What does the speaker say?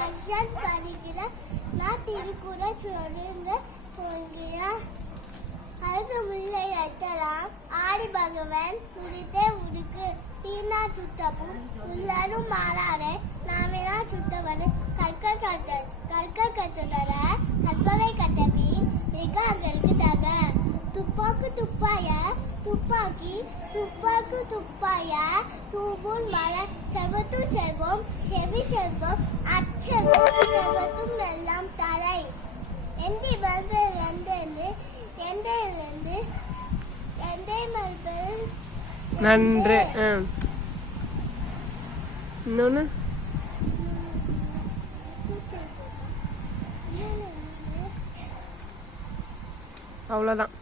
Section படிக்கிறேன் நான் திருக்குற சொல்லுங்க போகிறேன் அதுக்கு முல்லை எத்தலாம் ஆடி பகவன் உரித்தே உருக்கு தீனா சுத்தப்பும் உள்ளரும் மாறாரே. நாமெல்லாம் சுத்தவரு கற்க கட்ட கற்க கற்றதர கற்பவை கட்டபின் மிக தக. துப்பாக்கு துப்பாய துப்பாக்கி துப்பாக்கு துப்பாய தூவும் மலர் செவத்து செல்வம் செவி செல்வம் நன்று. இன்னொன்னு? இன்னொன்று அவ்வளோதான்